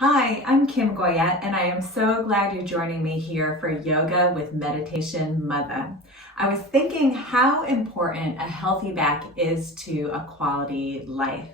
Hi, I'm Kim Goyette, and I am so glad you're joining me here for Yoga with Meditation Mutha. I was thinking how important a healthy back is to a quality life.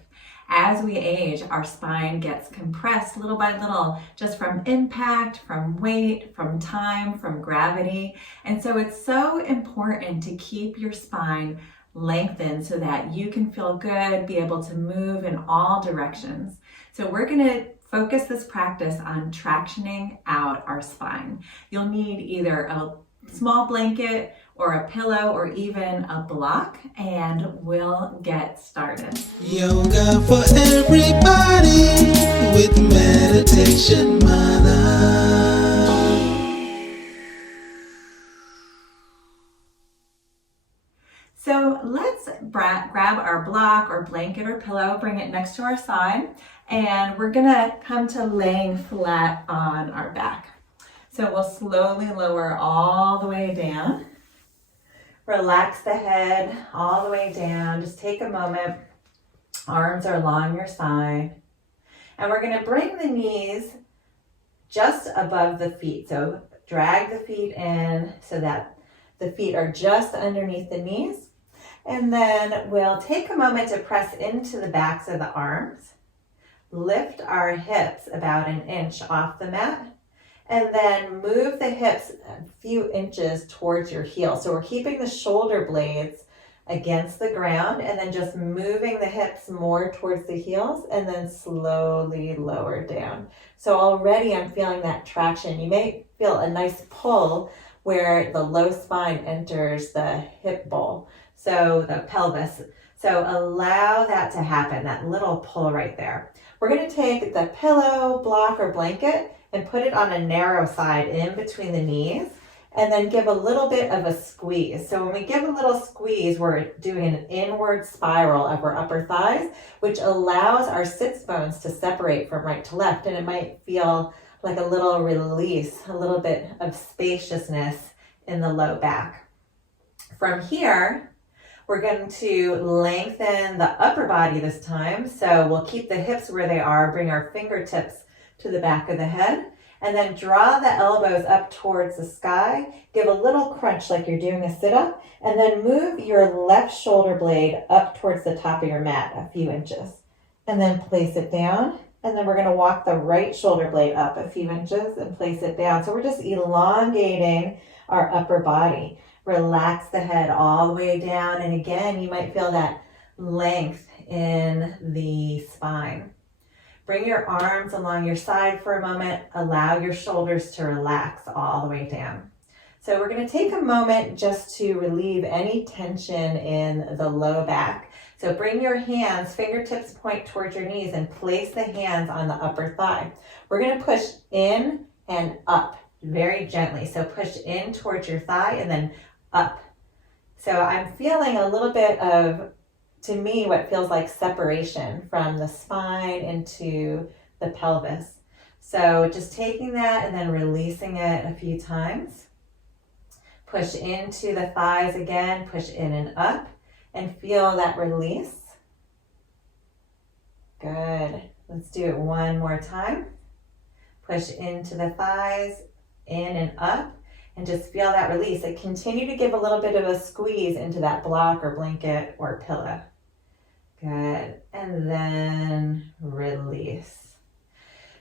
As we age, our spine gets compressed little by little, just from impact, from weight, from time, from gravity. And so it's so important to keep your spine lengthened so that you can feel good, be able to move in all directions. So we're going to focus this practice on tractioning out our spine. You'll need either a small blanket or a pillow or even a block, and we'll get started. Yoga for everybody with Meditation Mutha. So let's grab our block or blanket or pillow, bring it next to our side, and we're gonna come to laying flat on our back. So we'll slowly lower all the way down. Relax the head all the way down. Just take a moment. Arms are along your side. And we're gonna bring the knees just above the feet. So drag the feet in so that the feet are just underneath the knees. And then we'll take a moment to press into the backs of the arms. Lift our hips about an inch off the mat. And then move the hips a few inches towards your heels. So we're keeping the shoulder blades against the ground and then just moving the hips more towards the heels and then slowly lower down. So already I'm feeling that traction. You may feel a nice pull where the low spine enters the hip bowl, so the pelvis. So allow that to happen, that little pull right there. We're going to take the pillow, block, or blanket and put it on a narrow side in between the knees and then give a little bit of a squeeze. So when we give a little squeeze, we're doing an inward spiral of our upper thighs, which allows our sits bones to separate from right to left, and it might feel like a little release, a little bit of spaciousness in the low back. From here, we're going to lengthen the upper body this time. So we'll keep the hips where they are, bring our fingertips to the back of the head, and then draw the elbows up towards the sky. Give a little crunch like you're doing a sit-up, and then move your left shoulder blade up towards the top of your mat a few inches. And then place it down. And then we're going to walk the right shoulder blade up a few inches and place it down. So we're just elongating our upper body. Relax the head all the way down. And again, you might feel that length in the spine. Bring your arms along your side for a moment. Allow your shoulders to relax all the way down. So we're going to take a moment just to relieve any tension in the low back. So bring your hands, fingertips point towards your knees, and place the hands on the upper thigh. We're going to push in and up very gently. So push in towards your thigh and then up. So I'm feeling a little bit of, to me, what feels like separation from the spine into the pelvis. So just taking that and then releasing it a few times. Push into the thighs again, push in and up, and feel that release. Good. Let's do it one more time. Push into the thighs, in and up, and just feel that release. And continue to give a little bit of a squeeze into that block or blanket or pillow. Good. And then release.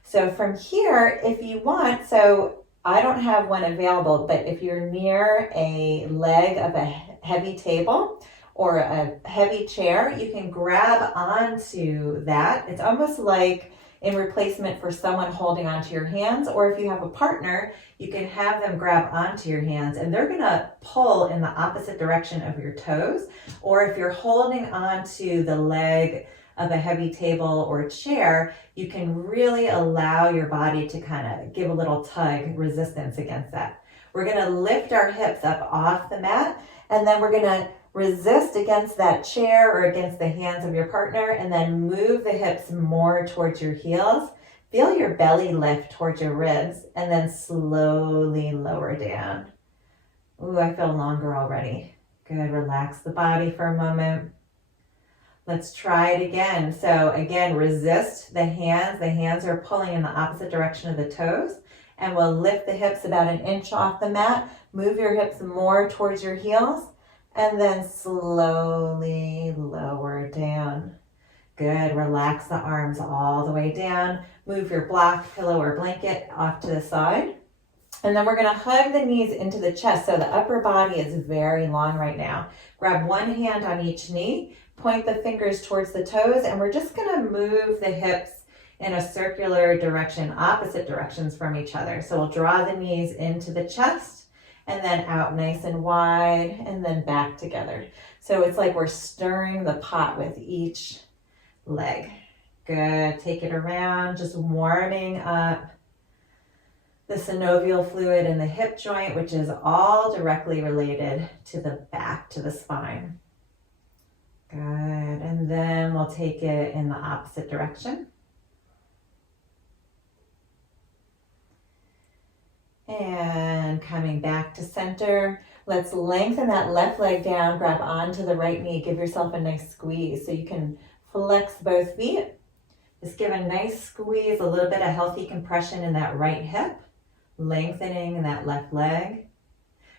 So from here, if you want, so I don't have one available, but if you're near a leg of a heavy table or a heavy chair, you can grab onto that. It's almost like in replacement for someone holding onto your hands, or if you have a partner, you can have them grab onto your hands and they're gonna pull in the opposite direction of your toes. Or if you're holding onto the leg of a heavy table or chair, you can really allow your body to kind of give a little tug, resistance against that. We're gonna lift our hips up off the mat, and then we're gonna resist against that chair or against the hands of your partner, and then move the hips more towards your heels. Feel your belly lift towards your ribs, and then slowly lower down. Ooh, I feel longer already. Good, relax the body for a moment. Let's try it again. So again, resist the hands. The hands are pulling in the opposite direction of the toes. And we'll lift the hips about an inch off the mat. Move your hips more towards your heels. And then slowly lower down. Good. Relax the arms all the way down. Move your block, pillow, or blanket off to the side. And then we're going to hug the knees into the chest. So the upper body is very long right now. Grab one hand on each knee. Point the fingers towards the toes. And we're just going to move the hips in a circular direction, opposite directions from each other. So we'll draw the knees into the chest and then out nice and wide and then back together. So it's like we're stirring the pot with each leg. Good. Take it around, just warming up the synovial fluid in the hip joint, which is all directly related to the back, to the spine. Good. And then we'll take it in the opposite direction. And coming back to center, let's lengthen that left leg down, grab onto the right knee, give yourself a nice squeeze so you can flex both feet. Just give a nice squeeze, a little bit of healthy compression in that right hip, lengthening in that left leg.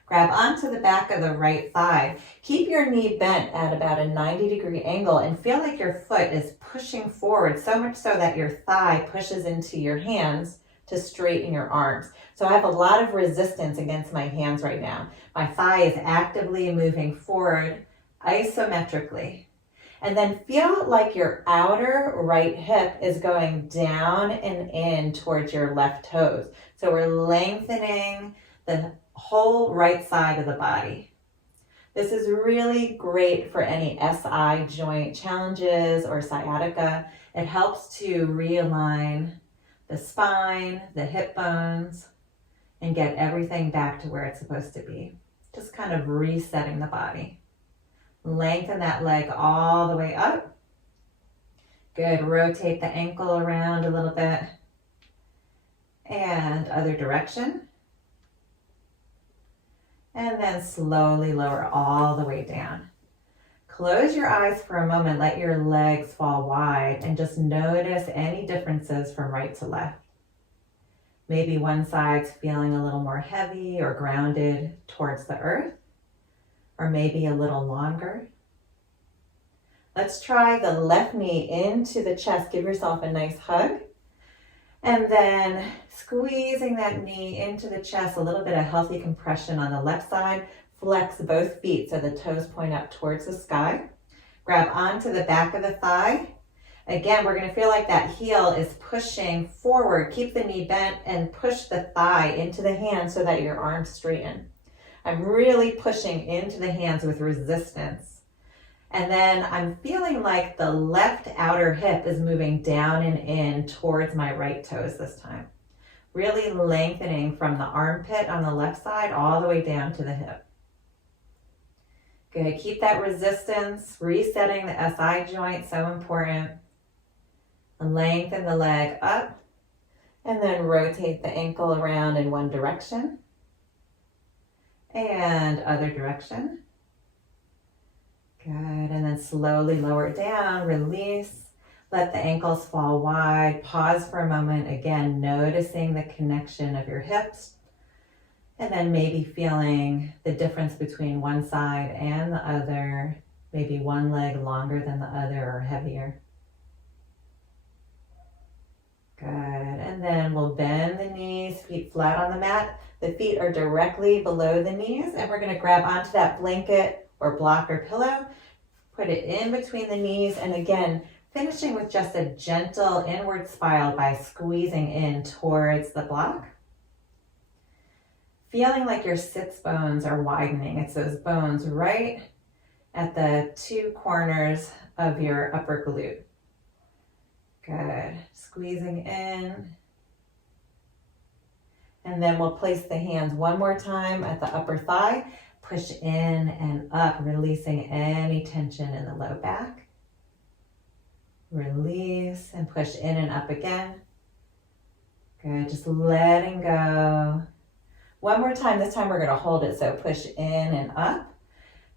Grab onto the back of the right thigh. Keep your knee bent at about a 90-degree angle and feel like your foot is pushing forward, so much so that your thigh pushes into your hands to straighten your arms. So I have a lot of resistance against my hands right now. My thigh is actively moving forward isometrically. And then feel like your outer right hip is going down and in towards your left toes. So we're lengthening the whole right side of the body. This is really great for any SI joint challenges or sciatica. It helps to realign the spine, the hip bones, and get everything back to where it's supposed to be. Just kind of resetting the body. Lengthen that leg all the way up. Good. Rotate the ankle around a little bit. And other direction. And then slowly lower all the way down. Close your eyes for a moment. Let your legs fall wide and just notice any differences from right to left. Maybe one side's feeling a little more heavy or grounded towards the earth, or maybe a little longer. Let's try the left knee into the chest. Give yourself a nice hug. And then squeezing that knee into the chest, a little bit of healthy compression on the left side. Flex both feet so the toes point up towards the sky. Grab onto the back of the thigh. Again, we're going to feel like that heel is pushing forward. Keep the knee bent and push the thigh into the hands so that your arms straighten. I'm really pushing into the hands with resistance. And then I'm feeling like the left outer hip is moving down and in towards my right toes this time. Really lengthening from the armpit on the left side all the way down to the hip. Good. Keep that resistance. Resetting the SI joint, so important. Lengthen the leg up and then rotate the ankle around in one direction and other direction. Good. And then slowly lower it down, release. Let the ankles fall wide. Pause for a moment. Again, noticing the connection of your hips. And then maybe feeling the difference between one side and the other. Maybe one leg longer than the other or heavier. Good. And then we'll bend the knees, feet flat on the mat. The feet are directly below the knees. And we're going to grab onto that blanket or block or pillow. Put it in between the knees. And again, finishing with just a gentle inward spiral by squeezing in towards the block. Feeling like your sits bones are widening. It's those bones right at the two corners of your upper glute. Good. Squeezing in. And then we'll place the hands one more time at the upper thigh. Push in and up, releasing any tension in the low back. Release and push in and up again. Good. Just letting go. One more time. This time we're going to hold it. So push in and up.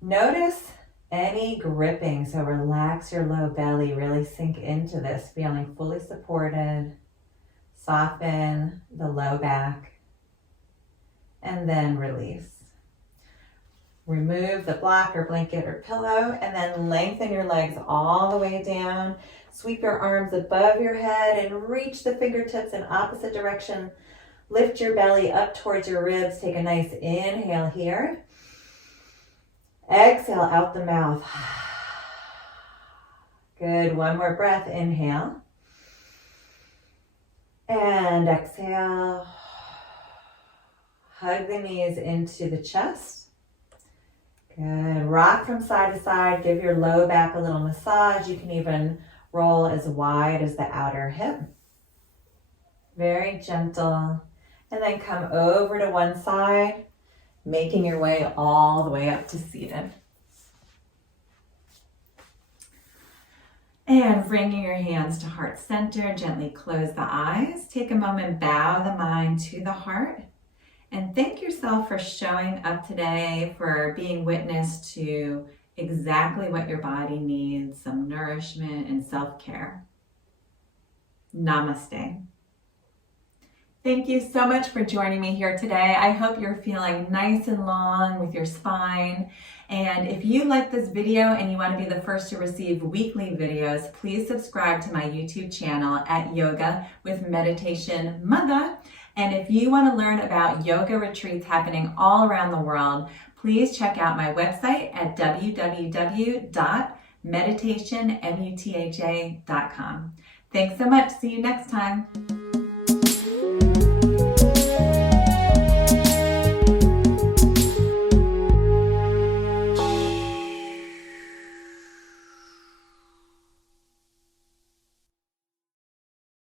Notice any gripping. So relax your low belly, really sink into this, feeling fully supported. Soften the low back and then release. Remove the block or blanket or pillow and then lengthen your legs all the way down. Sweep your arms above your head and reach the fingertips in opposite direction. Lift your belly up towards your ribs. Take a nice inhale here. Exhale out the mouth. Good. One more breath. Inhale. And exhale. Hug the knees into the chest. Good. Rock from side to side. Give your low back a little massage. You can even roll as wide as the outer hip. Very gentle. And then come over to one side, making your way all the way up to seated. And bringing your hands to heart center, gently close the eyes. Take a moment, bow the mind to the heart. And thank yourself for showing up today, for being witness to exactly what your body needs, some nourishment and self-care. Namaste. Thank you so much for joining me here today. I hope you're feeling nice and long with your spine. And if you like this video and you want to be the first to receive weekly videos, please subscribe to my YouTube channel at Yoga with Meditation Mutha. And if you want to learn about yoga retreats happening all around the world, please check out my website at www.meditationmutha.com. Thanks so much. See you next time.